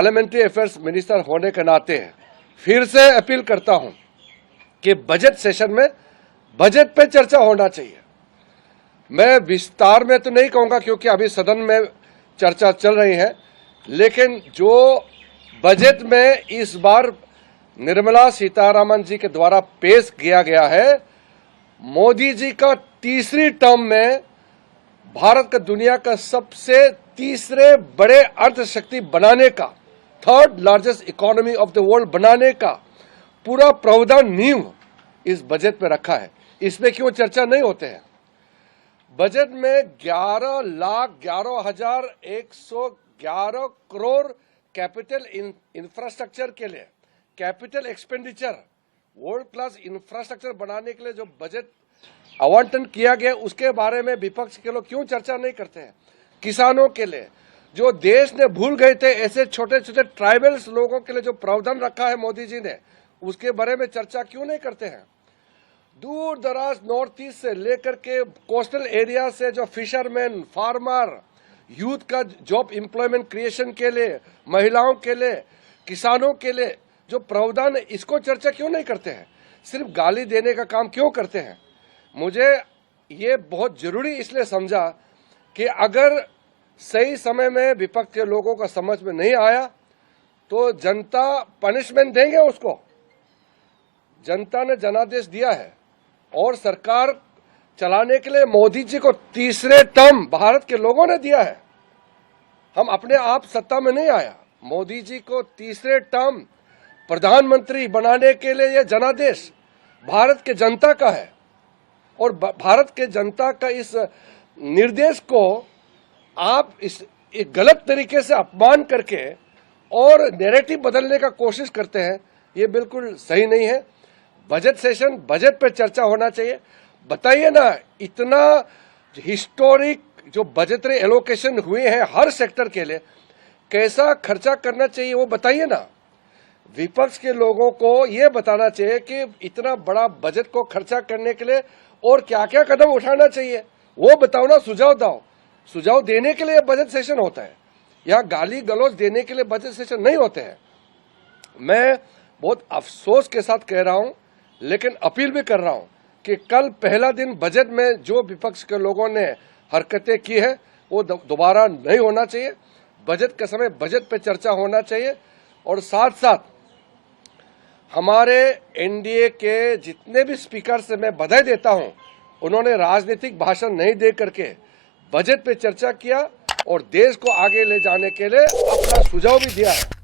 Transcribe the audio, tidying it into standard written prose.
Parliamentary affairs minister होने के नाते फिर से अपील करता हूं कि बजट सेशन में बजट पे चर्चा होना चाहिए। मैं विस्तार में तो नहीं कहूंगा क्योंकि अभी सदन में चर्चा चल रही है, लेकिन जो बजट में इस बार निर्मला सीतारामन जी के द्वारा पेश किया गया है, मोदी जी का तीसरी टर्म में भारत का दुनिया का सबसे तीसरे बड़े अर्थशक्ति बनाने का, third largest economy of the world बनाने का पूरा प्रावधान नींव इस बजट में रखा है। इसमें क्यों चर्चा नहीं होते हैं? बजट में 11,11,111 करोड़ कैपिटल इंफ्रास्ट्रक्चर के लिए, capital expenditure, world class infrastructure बनाने के लिए जो बजट आवंटन किया गया उसके बारे में विपक्ष के लोग क्यों चर्चा नहीं करते हैं? किसानों के लिए जो देश ने भूल गए थे, ऐसे छोटे छोटे ट्राइबल्स लोगों के लिए जो प्रावधान रखा है मोदी जी ने, उसके बारे में चर्चा क्यों नहीं करते हैं? दूर दराज नॉर्थ ईस्ट से लेकर के कोस्टल एरिया से जो फिशरमैन, फार्मर, यूथ का जॉब एम्प्लॉयमेंट क्रिएशन के लिए, महिलाओं के लिए, किसानों के लिए जो प्रावधान है, इसको चर्चा क्यों नहीं करते हैं? सिर्फ गाली देने का काम क्यों करते हैं? मुझे ये बहुत जरूरी इसलिए समझा कि अगर सही समय में विपक्ष के लोगों का समझ में नहीं आया तो जनता पनिशमेंट देंगे उसको। जनता ने जनादेश दिया है और सरकार चलाने के लिए मोदी जी को तीसरे टर्म भारत के लोगों ने दिया है। हम अपने आप सत्ता में नहीं आया, मोदी जी को तीसरे टर्म प्रधानमंत्री बनाने के लिए यह जनादेश भारत के जनता का है। और भारत के जनता का इस निर्देश को आप इस एक गलत तरीके से अपमान करके और नैरेटिव बदलने का कोशिश करते हैं, ये बिल्कुल सही नहीं है। बजट सेशन, बजट पे चर्चा होना चाहिए। बताइए ना, इतना हिस्टोरिक जो बजटरी एलोकेशन हुए हैं हर सेक्टर के लिए, कैसा खर्चा करना चाहिए वो बताइए ना। विपक्ष के लोगों को ये बताना चाहिए कि इतना बड़ा बजट को खर्चा करने के लिए और क्या क्या कदम उठाना चाहिए, वो बताओ ना, सुझाव दो। सुझाव देने के लिए बजट सेशन होता है, यहाँ गाली गलौज देने के लिए बजट सेशन नहीं होते हैं। मैं बहुत अफसोस के साथ कह रहा हूं, लेकिन अपील भी कर रहा हूं कि कल पहला दिन बजट में जो विपक्ष के लोगों ने हरकतें की है वो दोबारा नहीं होना चाहिए। बजट के समय बजट पे चर्चा होना चाहिए। और साथ साथ हमारे एनडीए के जितने भी स्पीकर से मैं बधाई देता हूं, उन्होंने राजनीतिक भाषण नहीं दे करके बजट पे चर्चा किया और देश को आगे ले जाने के लिए अपना सुझाव भी दिया है।